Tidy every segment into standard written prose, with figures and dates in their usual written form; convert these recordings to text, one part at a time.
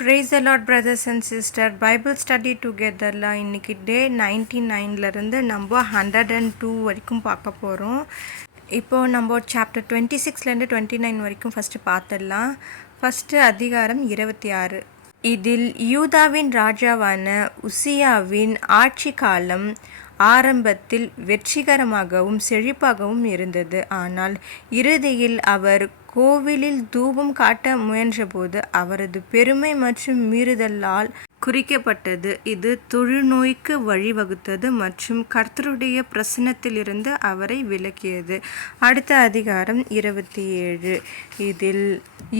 Price the lord brothers and sister. Bible study டுகெதரில் இன்றைக்கி day 99லேருந்து நம்ம 102 வரைக்கும் பார்க்க போகிறோம். இப்போது நம்ம சாப்டர் 26லேருந்து 29 வரைக்கும் ஃபஸ்ட்டு பார்த்துடலாம். ஃபஸ்ட்டு அதிகாரம் 26. இதில் யூதாவின் ராஜாவான உசியாவின் ஆட்சி காலம் ஆரம்பத்தில் வெற்றிகரமாகவும் செழிப்பாகவும் இருந்தது. ஆனால் இறுதியில் அவர் கோவிலில் தூபம் காட்ட முயன்றபோது அவரது பெருமை மற்றும் மீறுதலால் குறிக்கப்பட்டது. இது தொழுநோய்க்கு வழிவகுத்தது மற்றும் கர்த்தருடைய பிரசன்னத்திலிருந்து அவரை விலக்கியது. அடுத்த அதிகாரம் 27. இதில்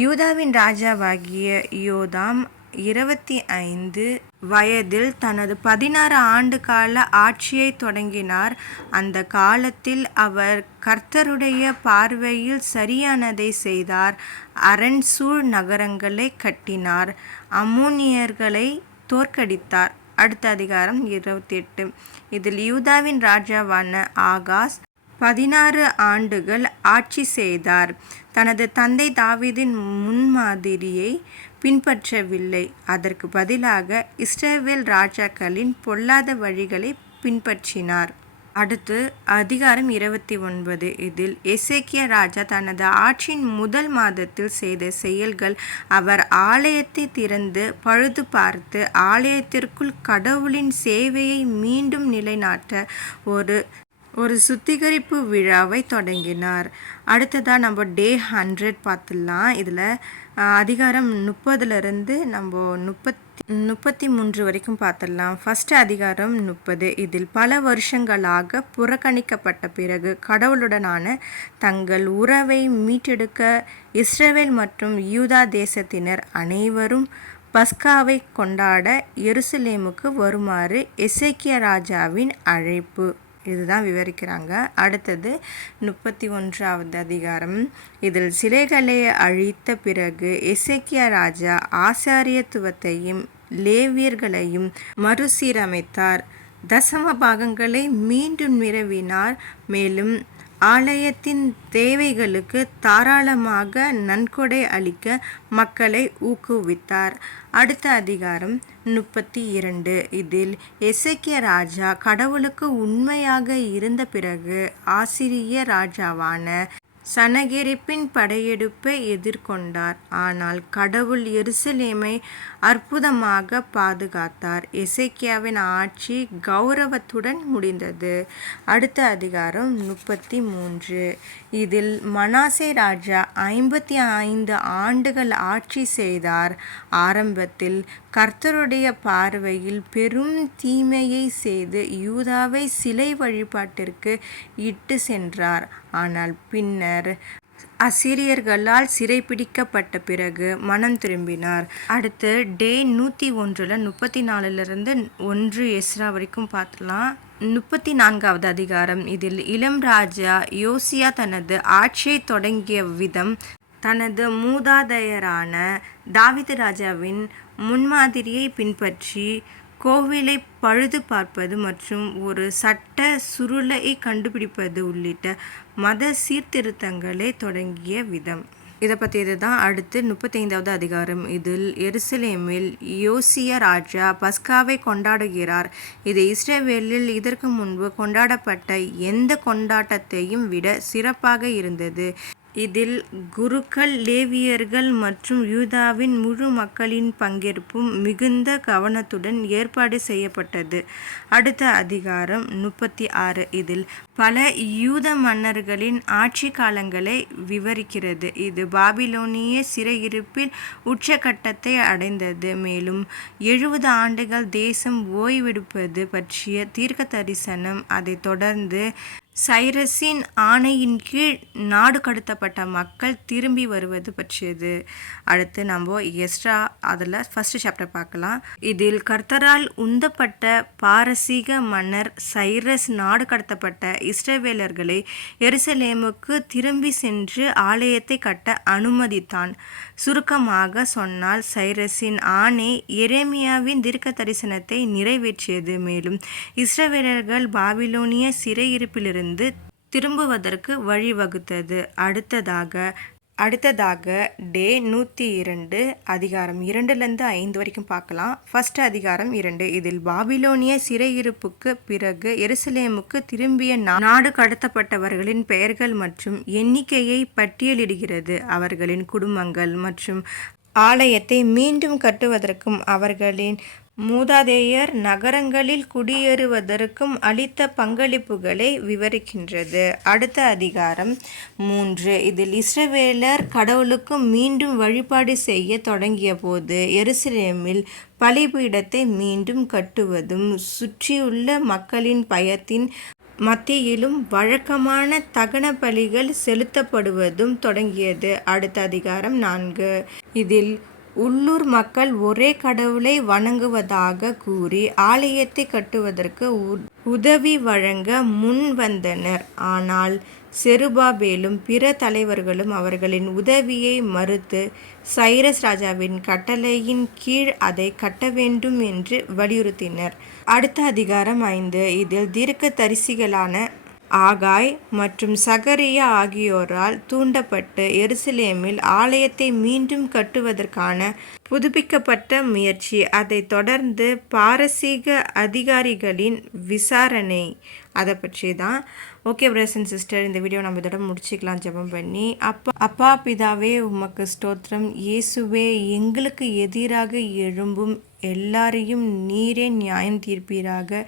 யூதாவின் ராஜாவாகிய யோதாம் 25 வயதில் தனது 16 ஆண்டு கால ஆட்சியை தொடங்கினார். அந்த காலத்தில் அவர் கர்த்தருடைய பார்வையில் சரியானதை செய்தார். அரண்சூழ் நகரங்களை கட்டினார், அம்மோனியர்களை தோற்கடித்தார். அடுத்த அதிகாரம் 28. இதில் யூதாவின் ராஜாவான ஆகாஸ் 16 ஆண்டுகள் ஆட்சி செய்தார். தனது தந்தை தாவீதின் முன்மாதிரியை பின்பற்றவில்லை. அதற்கு பதிலாக இஸ்ரவேல் ராஜாக்களின் பொல்லாத வழிகளை பின்பற்றினார். அடுத்து அதிகாரம் 29. இதில் எசேக்கியா ராஜா தனது ஆட்சியின் முதல் மாதத்தில் செய்த செயல்கள்: அவர் ஆலயத்தை திறந்து பழுது பார்த்து ஆலயத்திற்குள் கடவுளின் சேவையை மீண்டும் நிலைநாட்ட ஒரு சுத்திகரிப்பு விழாவை தொடங்கினார். அடுத்ததாக நம்ம டே 100 பார்த்துடலாம். இதில் அதிகாரம் 30லேருந்து நம்ம 33 வரைக்கும் பார்த்துடலாம். ஃபஸ்ட்டு அதிகாரம் 30. இதில் பல வருஷங்களாக புறக்கணிக்கப்பட்ட பிறகு கடவுளுடனான தங்கள் உறவை மீட்டெடுக்க இஸ்ரவேல் மற்றும் யூதா தேசத்தினர் அனைவரும் பஸ்காவை கொண்டாட எருசலேமுக்கு வருமாறு எசேக்கியா ராஜாவின் அழைப்பு. இதுதான் விவரிக்கிறாங்க. அடுத்தது 31வது அதிகாரம். இதில் சிலைகளை அழித்த பிறகு எசேக்கியா ராஜா ஆசாரியத்துவத்தையும் லேவியர்களையும் மறுசீரமைத்தார். தசம பாகங்களை மீண்டும் நிறுவினார். மேலும் ஆலயத்தின் தேவைகளுக்கு தாராளமாக நன்கொடை அளிக்க மக்களை ஊக்குவித்தார். அடுத்த அதிகாரம் 32. இதில் எசேக்கியா ராஜா கடவுளுக்கு உண்மையாக இருந்த பிறகு ஆசிரிய ராஜாவான சனகெரிப்பின் படையெடுப்பை எதிர்கொண்டார். ஆனால் கடவுள் எருசலேமை அற்புதமாக பாதுகாத்தார். எசேக்கியாவின் ஆட்சி கௌரவத்துடன் முடிந்தது. அடுத்த அதிகாரம் 33. இதில் மனாசே ராஜா 55 ஆண்டுகள் ஆட்சி செய்தார். ஆரம்பத்தில் கர்த்தருடைய பார்வையில் பெரும் தீமையை செய்து யூதாவை சிலை வழிபாட்டிற்கு இட்டு சென்றார். ஆனால் பின்னர் அசிரியர்களால் சிறைப்பிடிக்கப்பட்ட பிறகு மனம் திரும்பினார். அடுத்து டே 101 34லேருந்து 1 எஸ்ரா வரைக்கும் பார்த்துலாம். 34வது அதிகாரம். இதில் இளம் ராஜா யோசியா தனது ஆட்சியை தொடங்கிய விதம் தனது மூதாதையரான தாவீது ராஜாவின் முன்மாதிரியை பின்பற்றி கோவிலை பழுது பார்ப்பது மற்றும் ஒரு சட்ட சுருளை கண்டுபிடிப்பது உள்ளிட்ட மத சீர்திருத்தங்களை தொடங்கிய விதம். இதை பற்றியது தான் அடுத்து 35வது அதிகாரம். இதில் எருசலேமில் யோசியா ராஜா பஸ்காவை கொண்டாடுகிறார். இது இஸ்ரவேலில் இதற்கு முன்பு கொண்டாடப்பட்ட எந்த கொண்டாட்டத்தையும் விட சிறப்பாக இருந்தது. இதில் குருக்கள், லேவியர்கள் மற்றும் யூதாவின் முழு மக்களின் பங்கேற்பும் மிகுந்த கவனத்துடன் ஏற்பாடு செய்யப்பட்டது. அடுத்த அதிகாரம் 36. இதில் பல யூத மன்னர்களின் ஆட்சி காலங்களை விவரிக்கிறது. இது பாபிலோனிய சிறையிருப்பில் உச்சகட்டத்தை அடைந்தது. மேலும் 70 ஆண்டுகள் தேசம் ஓய்வெடுப்பது பற்றிய தீர்க்க தரிசனம், அதைத் தொடர்ந்து சைரஸின் ஆணையின் கீழ் நாடு கடத்தப்பட்ட மக்கள் திரும்பி வருவது பற்றியது. அடுத்து நம்ம எஸ்ரா அதில் ஃபஸ்ட்டு சாப்டர் பார்க்கலாம். இதில் கர்த்தரால் உந்தப்பட்ட பாரசீக மன்னர் சைரஸ் நாடு கடத்தப்பட்ட இஸ்ரவேலர்களை எருசலேமுக்கு திரும்பி சென்று ஆலயத்தை கட்ட அனுமதித்தான். சுருக்கமாக சொன்னால் சைரஸின் ஆணை எரேமியாவின் தீர்க்க தரிசனத்தை நிறைவேற்றியது. மேலும் இஸ்ரவேலர்கள் பாபிலோனிய சிறையிருப்பிலிருந்து திரும்புவதற்கு வழிவகுத்தது. அடுத்ததாக அடுத்ததாக டே 102 அதிகாரம் 2-5 வரைக்கும் பார்க்கலாம். ஃபர்ஸ்ட் அதிகாரம் 2. இதில் பாபிலோனிய சிறையிருப்புக்கு பிறகு எருசலேமுக்கு திரும்பிய நாடு கடத்தப்பட்டவர்களின் பெயர்கள் மற்றும் எண்ணிக்கையை பட்டியலிடுகிறது. அவர்களின் குடும்பங்கள் மற்றும் ஆலயத்தை மீண்டும் கட்டுவதற்கும் அவர்களின் மூதாதையர் நகரங்களில் குடியேறுவதற்கும் அளித்த பங்களிப்புகளை விவரிக்கின்றது. அடுத்த அதிகாரம் 3. இதில் இஸ்ரவேலர் கடவுளுக்கு மீண்டும் வழிபாடு செய்ய தொடங்கிய போது எருசலேமில் பலிபீடத்தை மீண்டும் கட்டுவதும் சுற்றியுள்ள மக்களின் பயத்தின் மத்தியிலும் வழக்கமான தகன பலிகள் செலுத்தப்படுவதும் தொடங்கியது. அடுத்த அதிகாரம் 4. இதில் உள்ளூர் மக்கள் ஒரே கடவுளை வணங்குவதாக கூறி ஆலயத்தை கட்டுவதற்கு உதவி வழங்க முன் வந்தனர். ஆனால் செருபாபேலும் பிற தலைவர்களும் அவர்களின் உதவியை மறுத்து சைரஸ் ராஜாவின் கட்டளையின் கீழ் அதை கட்ட வேண்டும் என்று வலியுறுத்தினர். அடுத்த அதிகாரம் 5. இதில் தீர்க்கதரிசிகளான ஆகாய் மற்றும் சகரியா ஆகியோரால் தூண்டப்பட்டு எருசலேமில் ஆலயத்தை மீண்டும் கட்டுவதற்கான புதுப்பிக்கப்பட்ட முயற்சி, அதைத் தொடர்ந்து பாரசீக அதிகாரிகளின் விசாரணை, அதை பற்றி தான். ஓகே பிரதர்ஸ் அண்ட் சிஸ்டர், இந்த வீடியோ நம்ம இதோட முடிச்சுக்கலாம் ஜெபம் பண்ணி. அப்பா பிதாவே, உமக்கு ஸ்தோத்திரம். இயேசுவே, எங்களுக்கு எதிராக எழும்பும் எல்லாரையும் நீரே நியாயம் தீர்ப்பீராக.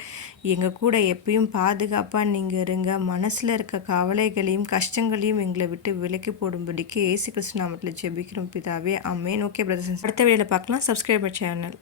எங்கள் கூட எப்பயும் பாதுகாப்பாக நீங்கள் இருங்க. மனசில் இருக்க கவலைகளையும் கஷ்டங்களையும் எங்களை விட்டு விலக்கி போடும்படிக்கு இயேசு கிறிஸ்து நாமத்தில் ஜெபிக்கிறோம் பிதாவே, ஆமென். ஓகே பிரதர்ஸ், அடுத்த வீடியோவில் பார்க்கலாம். Subscriber channel.